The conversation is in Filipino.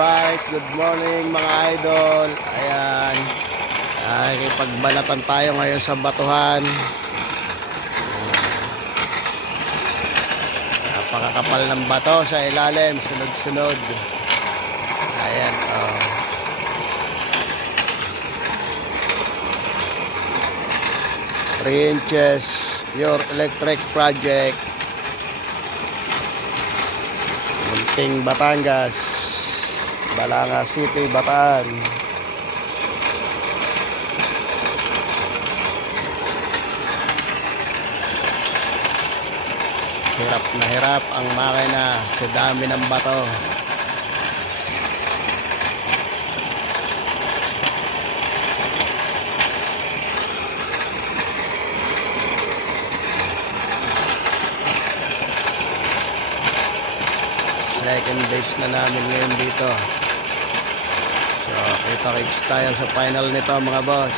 Alright, good morning mga idol. Ayan, nakikipagbanatan tayo ngayon sa batuhan. Napakakapal ng bato sa ilalim, sunod-sunod. Ayan, oh. 3 inches, pure electric project. Munting Batangas, Balanga City, Bataan. Hirap na hirap ang makina sa dami ng bato. Second days na namin ngayon dito. So, kita-kits tayo sa final nito mga boss.